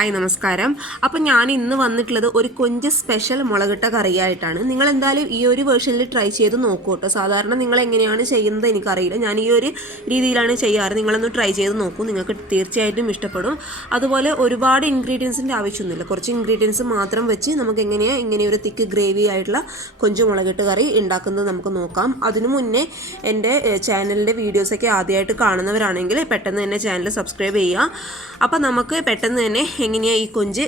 Hi നമസ്കാരം. അപ്പോൾ ഞാൻ ഇന്ന് വന്നിട്ടുള്ളത് ഒരു കൊഞ്ച് സ്പെഷ്യൽ മുളകിട്ട കറിയായിട്ടാണ്. നിങ്ങൾ എന്തായാലും ഈ ഒരു വേർഷനിൽ ട്രൈ ചെയ്ത് നോക്കൂ കേട്ടോ. സാധാരണ നിങ്ങൾ എങ്ങനെയാണ് ചെയ്യുന്നത് എനിക്കറിയില്ല, ഞാൻ ഈ ഒരു രീതിയിലാണ് ചെയ്യാറ്. നിങ്ങളൊന്ന് ട്രൈ ചെയ്ത് നോക്കൂ, നിങ്ങൾക്ക് തീർച്ചയായിട്ടും ഇഷ്ടപ്പെടും. അതുപോലെ ഒരുപാട് ഇൻഗ്രീഡിയൻസിൻ്റെ ആവശ്യമൊന്നുമില്ല, കുറച്ച് ഇൻഗ്രീഡിയൻസ് മാത്രം വെച്ച് നമുക്ക് എങ്ങനെയാണ് ഇങ്ങനെ ഒരു തിക്ക് ഗ്രേവി ആയിട്ടുള്ള കൊഞ്ച് മുളകിട്ട് കറി ഉണ്ടാക്കുന്നത് നമുക്ക് നോക്കാം. അതിനു മുന്നേ എൻ്റെ ചാനലിൻ്റെ വീഡിയോസൊക്കെ ആദ്യമായിട്ട് കാണുന്നവരാണെങ്കിൽ പെട്ടെന്ന് തന്നെ ചാനൽ സബ്സ്ക്രൈബ് ചെയ്യുക. അപ്പോൾ നമുക്ക് പെട്ടെന്ന് തന്നെ എങ്ങനെയാണ് ഈ കൊഞ്ച്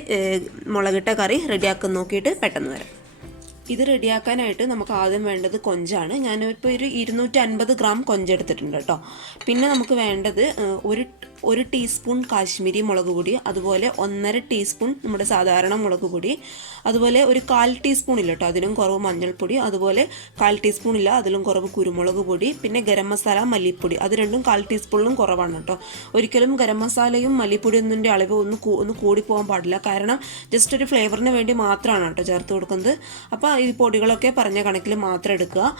മുളകിട്ട കറി റെഡിയാക്കാൻ നോക്കിയിട്ട് പെട്ടെന്ന് വരാം. ഇത് റെഡിയാക്കാനായിട്ട് നമുക്ക് ആദ്യം വേണ്ടത് കൊഞ്ചാണ്. ഞാനിപ്പോൾ ഒരു 250 ഗ്രാം കൊഞ്ചെടുത്തിട്ടുണ്ട് കേട്ടോ. പിന്നെ നമുക്ക് വേണ്ടത് ഒരു ടീസ്പൂൺ കാശ്മീരി മുളക് പൊടി, അതുപോലെ 1.5 ടീസ്പൂൺ നമ്മുടെ സാധാരണ മുളക് പൊടി, അതുപോലെ ഒരു 1/4 ടീസ്പൂൺ ഇല്ല കേട്ടോ, അതിലും കുറവ് മഞ്ഞൾപ്പൊടി, അതുപോലെ 1/4 ടീസ്പൂൺ ഇല്ല അതിലും കുറവ് കുരുമുളക് പൊടി, പിന്നെ ഗരം മസാല, മല്ലിപ്പൊടി, അത് രണ്ടും 1/4 ടീസ്പൂണിലും കുറവാണ് കേട്ടോ. ഒരിക്കലും ഗരം മസാലയും മല്ലിപ്പൊടിയൊന്നിൻ്റെ അളവ് ഒന്ന് കൂടിപ്പോകാൻ പാടില്ല, കാരണം ജസ്റ്റ് ഒരു ഫ്ലേവറിന് വേണ്ടി മാത്രമാണ് കേട്ടോ ചേർത്ത് കൊടുക്കുന്നത്. അപ്പോൾ ഈ പൊടികളൊക്കെ പറഞ്ഞ കണക്കിൽ മാത്രം എടുക്കുക.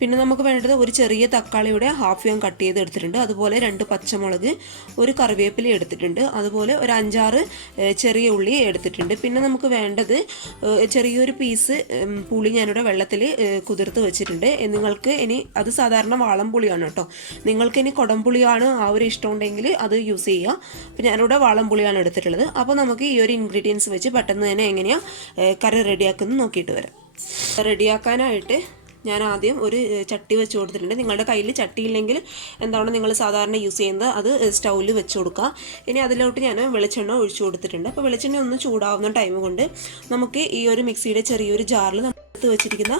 പിന്നെ നമുക്ക് വേണ്ടത് ഒരു ചെറിയ തക്കാളിയുടെ ഹാഫ് ഞാൻ കട്ട് ചെയ്ത് എടുത്തിട്ടുണ്ട്, അതുപോലെ 2 പച്ചമുളക്, ഒരു കറിവേപ്പില എടുത്തിട്ടുണ്ട്, അതുപോലെ ഒരു 5-6 ചെറിയ ഉള്ളി എടുത്തിട്ടുണ്ട്. പിന്നെ നമുക്ക് വേണ്ടത് ചെറിയൊരു പീസ് പുളി ഞാനിവിടെ വെള്ളത്തിൽ കുതിർത്ത് വെച്ചിട്ടുണ്ട്. നിങ്ങൾക്ക് ഇനി അത് സാധാരണ വാളം പുളിയാണ് കേട്ടോ, നിങ്ങൾക്ക് ഇനി കുടംപുളിയാണ് ആ ഒരു ഇഷ്ടമുണ്ടെങ്കിൽ അത് യൂസ് ചെയ്യുക. അപ്പോൾ ഞാനിവിടെ വാളം പുളിയാണ് എടുത്തിട്ടുള്ളത്. അപ്പോൾ നമുക്ക് ഈ ഒരു ഇൻഗ്രീഡിയൻസ് വെച്ച് പെട്ടെന്ന് തന്നെ എങ്ങനെയാണ് കറി റെഡിയാക്കുന്നത് നോക്കിയിട്ട് വരാം. റെഡിയാക്കാനായിട്ട് ഞാൻ ആദ്യം ഒരു ചട്ടി വെച്ച് കൊടുത്തിട്ടുണ്ട്. നിങ്ങളുടെ കയ്യിൽ ചട്ടി ഇല്ലെങ്കിൽ എന്താണ് നിങ്ങൾ സാധാരണ യൂസ് ചെയ്യുന്നത് അത് സ്റ്റൗവിൽ വെച്ച് കൊടുക്കുക. ഇനി അതിലോട്ട് ഞാൻ വെളിച്ചെണ്ണ ഒഴിച്ചു കൊടുത്തിട്ടുണ്ട്. അപ്പോൾ വെളിച്ചെണ്ണ ഒന്ന് ചൂടാവുന്ന ടൈം കൊണ്ട് നമുക്ക് ഈ ഒരു മിക്സിയുടെ ചെറിയൊരു ജാറിൽ നമ്മൾ എടുത്ത് വെച്ചിരിക്കുന്ന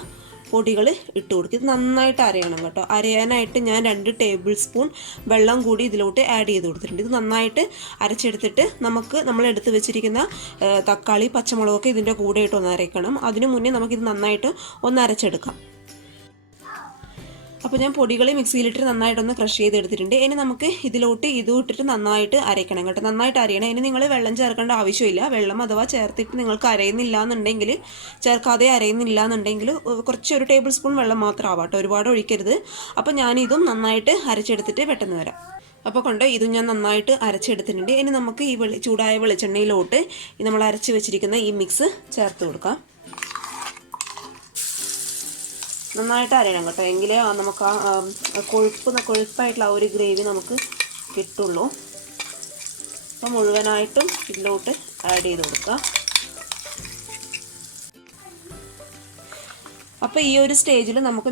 പൊടികൾ ഇട്ട് കൊടുക്കുക. ഇത് നന്നായിട്ട് അരയണം കേട്ടോ. അരയാനായിട്ട് ഞാൻ 2 ടേബിൾ സ്പൂൺ വെള്ളം കൂടി ഇതിലോട്ട് ആഡ് ചെയ്ത് കൊടുത്തിട്ടുണ്ട്. ഇത് നന്നായിട്ട് അരച്ചെടുത്തിട്ട് നമ്മൾ എടുത്ത് വെച്ചിരിക്കുന്ന തക്കാളി, പച്ചമുളകൊക്കെ ഇതിൻ്റെ കൂടെ ഇട്ട് ഒന്ന് അരയ്ക്കണം. അതിനു മുന്നേ നമുക്കിത് നന്നായിട്ട് ഒന്ന് അരച്ചെടുക്കാം. അപ്പോൾ ഞാൻ പൊടികൾ മിക്സിയിലിട്ട് നന്നായിട്ടൊന്ന് ക്രഷ് ചെയ്തെടുത്തിട്ടുണ്ട്. ഇനി നമുക്ക് ഇതിലോട്ട് ഇതും ഇട്ടിട്ട് നന്നായിട്ട് അരയ്ക്കണം കേട്ടോ, നന്നായിട്ട് അരയണം. ഇനി നിങ്ങൾ വെള്ളം ചേർക്കേണ്ട ആവശ്യമില്ല. വെള്ളം അഥവാ ചേർത്തിട്ട് നിങ്ങൾക്ക് ചേർക്കാതെ അരയുന്നില്ല എന്നുണ്ടെങ്കിൽ കുറച്ച് 1 ടേബിൾ സ്പൂൺ വെള്ളം മാത്രം ആവാട്ടോ, ഒരുപാട് ഒഴിക്കരുത്. അപ്പോൾ ഞാനിതും നന്നായിട്ട് അരച്ചെടുത്തിട്ട് പെട്ടെന്ന് വരാം. അപ്പോൾ ഇതും ഞാൻ നന്നായിട്ട് അരച്ചെടുത്തിട്ടുണ്ട്. ഇനി നമുക്ക് ഈ ചൂടായ വെളിച്ചെണ്ണയിലോട്ട് നമ്മൾ അരച്ച് വെച്ചിരിക്കുന്ന ഈ മിക്സ് ചേർത്ത് കൊടുക്കാം. നന്നായിട്ട് അരയണം കേട്ടോ, എങ്കിലേ നമുക്ക് ആ കൊഴുപ്പായിട്ടുള്ള ആ ഒരു ഗ്രേവി നമുക്ക് കിട്ടുള്ളൂ. അപ്പോൾ മുഴുവനായിട്ടും ഇതിലോട്ട് ആഡ് ചെയ്ത് കൊടുക്കുക. അപ്പോൾ ഈ ഒരു സ്റ്റേജിൽ നമുക്ക്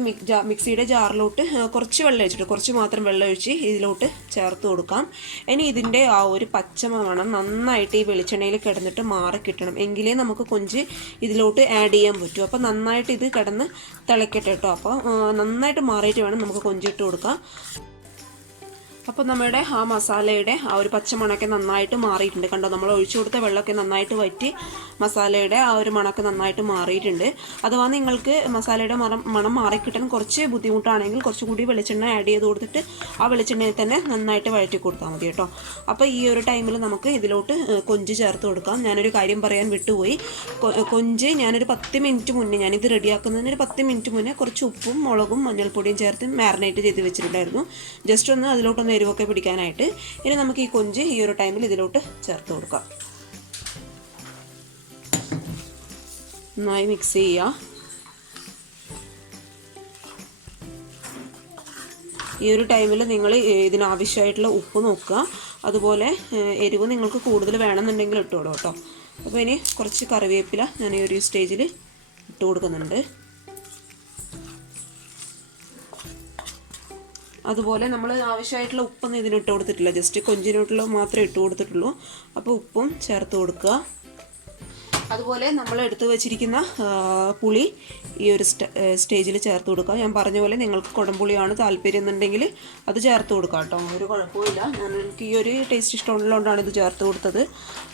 മിക്സിയുടെ ജാറിലോട്ട് കുറച്ച് വെള്ളം ഒഴിച്ചിട്ട് കുറച്ച് മാത്രം വെള്ളം ഒഴിച്ച് ഇതിലോട്ട് ചേർത്ത് കൊടുക്കാം. ഇനി ഇതിൻ്റെ ആ ഒരു പച്ച മണം നന്നായിട്ട് ഈ വെളിച്ചെണ്ണയിൽ കിടന്നിട്ട് മാറി കിട്ടണം, എങ്കിലേ നമുക്ക് കൊഞ്ച് ഇതിലോട്ട് ആഡ് ചെയ്യാൻ പറ്റൂ. അപ്പോൾ നന്നായിട്ട് ഇത് കിടന്ന് തിളക്കട്ടെ കേട്ടോ. അപ്പോൾ നന്നായിട്ട് മാറിയിട്ട് വേണം നമുക്ക് കൊഞ്ചിട്ട് കൊടുക്കാം. അപ്പോൾ നമ്മുടെ ആ മസാലയുടെ ആ ഒരു പച്ചമണമൊക്കെ നന്നായിട്ട് മാറിയിട്ടുണ്ട് കണ്ടോ. നമ്മൾ ഒഴിച്ചു കൊടുത്ത വെള്ളമൊക്കെ നന്നായിട്ട് വറ്റി മസാലയുടെ ആ ഒരു മണമൊക്കെ നന്നായിട്ട് മാറിയിട്ടുണ്ട്. അഥവാ നിങ്ങൾക്ക് മസാലയുടെ മണം മാറിക്കിട്ടാൻ കുറച്ച് ബുദ്ധിമുട്ടാണെങ്കിൽ കുറച്ചുകൂടി വെളിച്ചെണ്ണ ആഡ് ചെയ്ത് കൊടുത്തിട്ട് ആ വെളിച്ചെണ്ണയിൽ തന്നെ നന്നായിട്ട് വഴറ്റി കൊടുത്താൽ മതി കേട്ടോ. അപ്പോൾ ഈ ഒരു ടൈമിൽ നമുക്ക് ഇതിലോട്ട് കൊഞ്ച് ചേർത്ത് കൊടുക്കാം. ഞാനൊരു കാര്യം പറയാൻ വിട്ടുപോയി. കൊഞ്ച് ഞാനൊരു 10 മിനിറ്റ് മുന്നേ, ഞാനിത് റെഡിയാക്കുന്നതിന് ഒരു 10 മിനിറ്റ് മുന്നേ കുറച്ച് ഉപ്പും മുളകും മഞ്ഞൾപ്പൊടിയും ചേർത്ത് മാരിനേറ്റ് ചെയ്ത് വെച്ചിട്ടുണ്ടായിരുന്നു, ജസ്റ്റ് ഒന്ന് അതിലോട്ടൊന്ന് എരിവൊക്കെ പിടിക്കാനായിട്ട്. ഇനി നമുക്ക് ഈ കൊഞ്ച് ഈ ഒരു ടൈമിൽ ഇതിലോട്ട് ചേർത്ത് കൊടുക്കാം. നന്നായി മിക്സ് ചെയ്യുക. ഈ ഒരു ടൈമിൽ നിങ്ങൾ ഇതിനാവശ്യമായിട്ടുള്ള ഉപ്പ് നോക്കുക, അതുപോലെ എരിവ് നിങ്ങൾക്ക് കൂടുതൽ വേണമെന്നുണ്ടെങ്കിൽ ഇട്ടോളൂ കേട്ടോ. അപ്പോൾ ഇനി കുറച്ച് കറിവേപ്പില ഞാൻ ഈ ഒരു സ്റ്റേജിൽ ഇട്ട് കൊടുക്കുന്നുണ്ട്. അതുപോലെ നമ്മൾ ആവശ്യമായിട്ടുള്ള ഉപ്പൊന്നും ഇതിനിട്ട് കൊടുത്തിട്ടില്ല, ജസ്റ്റ് കൊഞ്ചിനോട്ടുള്ള മാത്രമേ ഇട്ട് കൊടുത്തിട്ടുള്ളൂ. അപ്പോൾ ഉപ്പും ചേർത്ത് കൊടുക്കുക. അതുപോലെ നമ്മൾ എടുത്ത് വെച്ചിരിക്കുന്ന പുളി ഈ ഒരു സ്റ്റേജിൽ ചേർത്ത് കൊടുക്കുക. ഞാൻ പറഞ്ഞ പോലെ നിങ്ങൾക്ക് കുടംപുളിയാണ് താല്പര്യം എന്നുണ്ടെങ്കിൽ അത് ചേർത്ത് കൊടുക്കുക കേട്ടോ, ഒരു കുഴപ്പമില്ല. എനിക്ക് ഈ ഒരു ടേസ്റ്റ് ഇഷ്ടമുള്ളതുകൊണ്ടാണ് ഇത് ചേർത്ത് കൊടുത്തത്.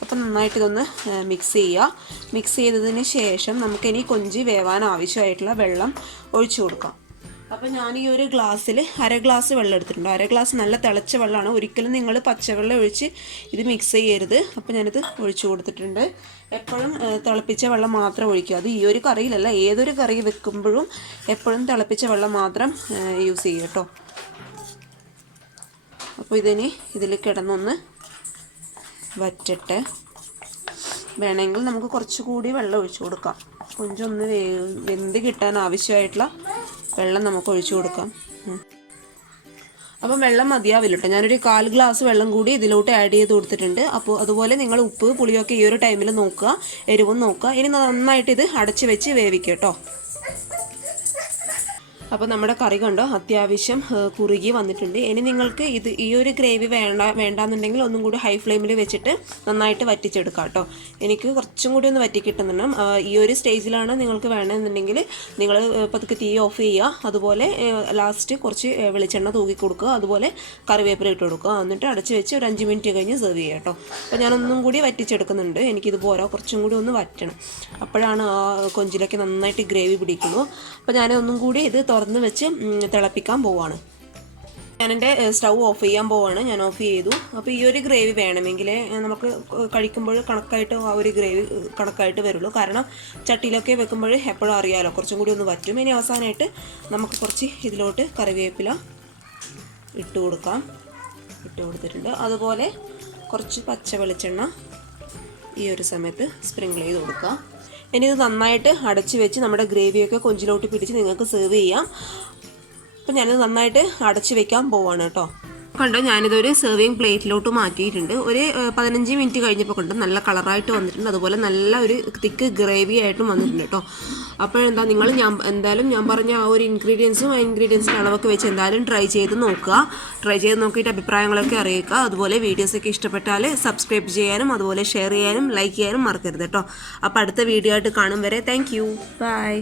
അപ്പം നന്നായിട്ട് ഇതൊന്ന് മിക്സ് ചെയ്യുക. മിക്സ് ചെയ്തതിന് ശേഷം നമുക്കിനി കൊഞ്ച് വേവാൻ ആവശ്യമായിട്ടുള്ള വെള്ളം ഒഴിച്ചു കൊടുക്കാം. അപ്പോൾ ഞാൻ ഈ ഒരു ഗ്ലാസ്സിൽ 1/2 ഗ്ലാസ് വെള്ളം എടുത്തിട്ടുണ്ട്. 1/2 ഗ്ലാസ് നല്ല തിളച്ച വെള്ളമാണ്. ഒരിക്കലും നിങ്ങൾ പച്ചവെള്ളം ഒഴിച്ച് ഇത് മിക്സ് ചെയ്യരുത്. അപ്പോൾ ഞാനിത് ഒഴിച്ചു കൊടുത്തിട്ടുണ്ട്. എപ്പോഴും തിളപ്പിച്ച വെള്ളം മാത്രം ഒഴിക്കുക. അത് ഈ ഒരു കറിയിലല്ല, ഏതൊരു കറി വെക്കുമ്പോഴും എപ്പോഴും തിളപ്പിച്ച വെള്ളം മാത്രം യൂസ് ചെയ്യുക കേട്ടോ. അപ്പോൾ ഇതിന് ഇതിൽ കിടന്നൊന്ന് വറ്റട്ടെ. വേണമെങ്കിൽ നമുക്ക് കുറച്ചുകൂടി വെള്ളം ഒഴിച്ചു കൊടുക്കാം. കൊഞ്ചൊന്ന് വെന്ത് കിട്ടാൻ ആവശ്യമായിട്ടുള്ള വെള്ളം നമുക്ക് ഒഴിച്ചു കൊടുക്കാം. അപ്പം വെള്ളം മതിയാവില്ല കേട്ടോ. ഞാനൊരു 1/4 ഗ്ലാസ് വെള്ളം കൂടി ഇതിലോട്ട് ആഡ് ചെയ്ത് കൊടുത്തിട്ടുണ്ട്. അപ്പോൾ അതുപോലെ നിങ്ങൾ ഉപ്പ് പുളിയൊക്കെ ഈ ഒരു ടൈമിൽ നോക്കുക, എരിവും നോക്കുക. ഇനി നന്നായിട്ട് ഇത് അടച്ച് വെച്ച് വേവിക്കുക കേട്ടോ. അപ്പോൾ നമ്മുടെ കറി കണ്ടോ അത്യാവശ്യം കുറുകി വന്നിട്ടുണ്ട്. ഇനി നിങ്ങൾക്ക് ഈ ഒരു ഗ്രേവി വേണ്ടാന്നുണ്ടെങ്കിൽ ഒന്നും കൂടി ഹൈ ഫ്ലെയിമിൽ വെച്ചിട്ട് നന്നായിട്ട് വറ്റിച്ചെടുക്കാം കേട്ടോ. എനിക്ക് കുറച്ചും കൂടി ഒന്ന് വറ്റി കിട്ടുന്നുണ്ട്. ഈ ഒരു സ്റ്റേജിലാണ് നിങ്ങൾക്ക് വേണമെന്നുണ്ടെങ്കിൽ നിങ്ങൾ പതുക്കെ തീ ഓഫ് ചെയ്യുക. അതുപോലെ ലാസ്റ്റ് കുറച്ച് വെളിച്ചെണ്ണ തൂക്കി കൊടുക്കുക, അതുപോലെ കറിവേപ്പില ഇട്ട് കൊടുക്കുക. എന്നിട്ട് അടച്ച് വെച്ച് ഒരു 5 മിനിറ്റ് കഴിഞ്ഞ് സെർവ് ചെയ്യുക കേട്ടോ. അപ്പോൾ ഞാനൊന്നും കൂടി വറ്റിച്ചെടുക്കുന്നുണ്ട്. എനിക്കിത് പോരാ, കുറച്ചും കൂടി ഒന്ന് വറ്റണം. അപ്പോഴാണ് ആ കൊഞ്ചിലൊക്കെ നന്നായിട്ട് ഗ്രേവി പിടിക്കുന്നു. അപ്പോൾ ഞാൻ ഒന്നും കൂടി ഇത് തുറന്ന് വെച്ച് തിളപ്പിക്കാൻ പോവാണ്. ഞാനെൻ്റെ സ്റ്റൗ ഓഫ് ചെയ്യാൻ പോവാണ്. ഞാൻ ഓഫ് ചെയ്തു. അപ്പോൾ ഈ ഒരു ഗ്രേവി വേണമെങ്കിൽ നമുക്ക് കഴിക്കുമ്പോൾ കണക്കായിട്ട് ആ ഒരു ഗ്രേവി കണക്കായിട്ട് വരുള്ളൂ. കാരണം ചട്ടിയിലൊക്കെ വെക്കുമ്പോൾ എപ്പോഴും അറിയാമല്ലോ കുറച്ചും കൂടി ഒന്ന് വറ്റും. ഇനി അവസാനമായിട്ട് നമുക്ക് കുറച്ച് ഇതിലോട്ട് കറിവേപ്പില ഇട്ട് കൊടുത്തിട്ടുണ്ട്. അതുപോലെ കുറച്ച് പച്ച വെളിച്ചെണ്ണ ഈ ഒരു സമയത്ത് സ്പ്രിങ്കിൾ ചെയ്ത് കൊടുക്കാം. ഇനി ഇത് നന്നായിട്ട് അടച്ച് വെച്ച് നമ്മുടെ ഗ്രേവിയൊക്കെ കൊഞ്ചിലോട്ട് പിടിച്ച് നിങ്ങൾക്ക് സെർവ് ചെയ്യാം. അപ്പോൾ ഞാനിത് നന്നായിട്ട് അടച്ച് വെക്കാൻ പോവാണ് കേട്ടോ. കണ്ടോ, ഞാനിതൊരു സെർവിങ് പ്ലേറ്റിലോട്ട് മാറ്റിയിട്ടുണ്ട്. ഒരു 15 മിനിറ്റ് കഴിഞ്ഞപ്പോൾ കണ്ടോ നല്ല കളറായിട്ട് വന്നിട്ടുണ്ട്. അതുപോലെ നല്ല ഒരു തിക്ക് ഗ്രേവി ആയിട്ടും വന്നിട്ടുണ്ട് കേട്ടോ. അപ്പോഴെന്താ എന്തായാലും ഞാൻ പറഞ്ഞ ആ ഒരു ഇൻഗ്രീഡിയൻസിൻ്റെ അളവൊക്കെ വെച്ച് എന്തായാലും ട്രൈ ചെയ്ത് നോക്കുക. ട്രൈ ചെയ്ത് നോക്കിയിട്ട് അഭിപ്രായങ്ങളൊക്കെ അറിയിക്കുക. അതുപോലെ വീഡിയോസൊക്കെ ഇഷ്ടപ്പെട്ടാൽ സബ്സ്ക്രൈബ് ചെയ്യാനും അതുപോലെ ഷെയർ ചെയ്യാനും ലൈക്ക് ചെയ്യാനും മറക്കരുത് കേട്ടോ. അപ്പോൾ അടുത്ത വീഡിയോ ആയിട്ട് കാണും വരെ താങ്ക് യു. ബൈ.